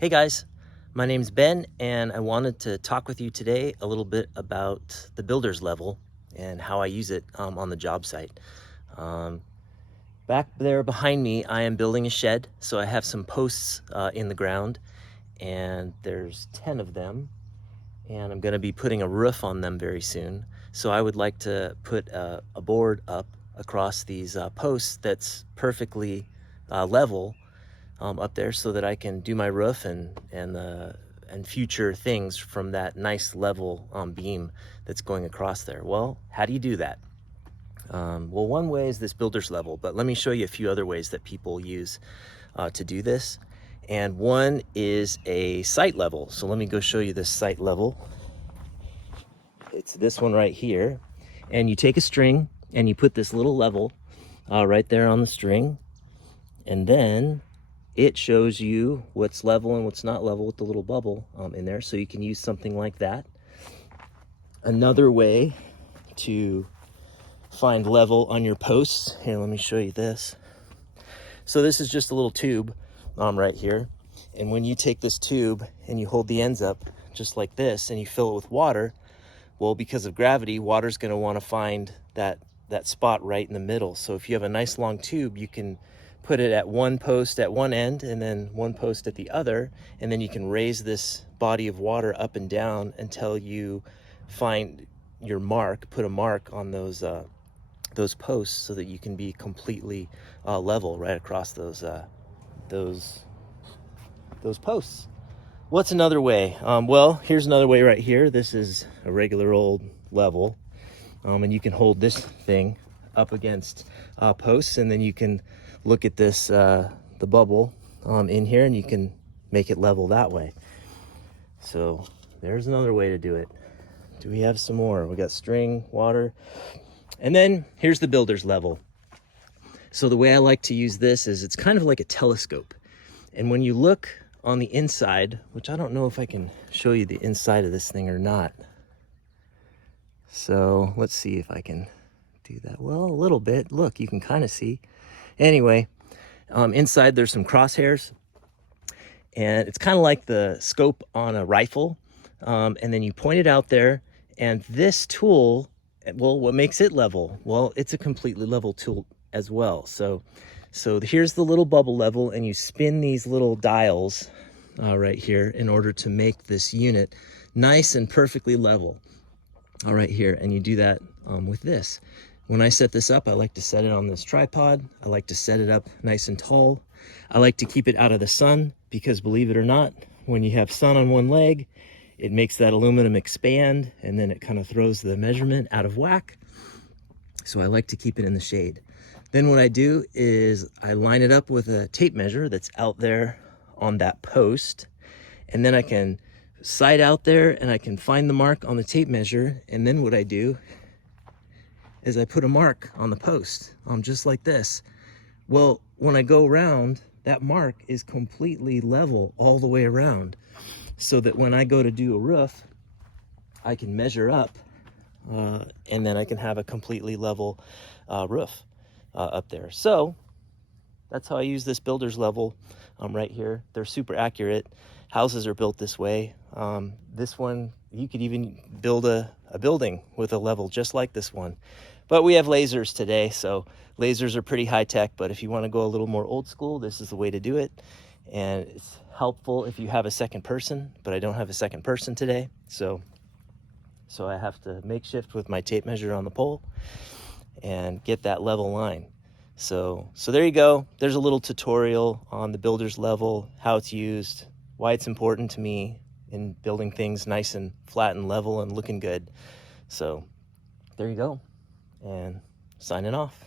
Hey guys, my name's Ben and I wanted to talk with you today a little bit about the builder's level and how I use it on the job site. Um, Back there behind me, I am building a shed, so I have some posts in the ground and there's 10 of them, and I'm going to be putting a roof on them very soon. So I would like to put a board up across these posts that's perfectly level up there so that I can do my roof and future things from that nice level beam that's going across there. Well, how do you do that? Well, one way is this builder's level, but let me show you a few other ways that people use to do this. And one is a site level. So let me go show you this site level. It's this one right here. And you take a string and you put this little level right there on the string. And then it shows you what's level and what's not level with the little bubble in there. So you can use something like that. Another way to find level on your posts, here, let me show you this. So this is just a little tube right here. And when you take this tube and you hold the ends up just like this and you fill it with water, well, because of gravity, water's gonna wanna find that spot right in the middle. So if you have a nice long tube, you can put it at one post at one end and then one post at the other, and then you can raise this body of water up and down until you find your mark, put a mark on those posts so that you can be completely level right across those posts. What's another way? Well, here's another way right here. This is a regular old level, and you can hold this thing up against posts, and then you can look at this, the bubble in here, and you can make it level that way. So there's another way to do it. Do we have some more? We got string, water, and then here's the builder's level. So the way I like to use this is it's kind of like a telescope. And when you look on the inside, which I don't know if I can show you the inside of this thing or not. So let's see if I can do that. Well, a little bit. Look, you can kind of see. Anyway, inside there's some crosshairs, and it's kind of like the scope on a rifle. And then you point it out there, and this tool, well, what makes it level? Well, it's a completely level tool as well. So here's the little bubble level, and you spin these little dials right here in order to make this unit nice and perfectly level. All right here, and you do that with this. When I set this up, I like to set it on this tripod. I like to set it up nice and tall. I like to keep it out of the sun because, believe it or not, when you have sun on one leg, it makes that aluminum expand, and then it kind of throws the measurement out of whack. So I like to keep it in the shade. Then what I do is I line it up with a tape measure that's out there on that post, and then I can sight out there and I can find the mark on the tape measure, and then what I do is I put a mark on the post, just like this. Well, when I go around, that mark is completely level all the way around, so that when I go to do a roof, I can measure up, and then I can have a completely level roof up there. So that's how I use this builder's level right here. They're super accurate. Houses are built this way. This one, you could even build a building with a level just like this one. But we have lasers today, so lasers are pretty high tech, but if you want to go a little more old school, this is the way to do it. And it's helpful if you have a second person, but I don't have a second person today. So I have to makeshift with my tape measure on the pole and get that level line. So there you go. There's a little tutorial on the builder's level, how it's used, why it's important to me in building things nice and flat and level and looking good. So there you go, and signing off.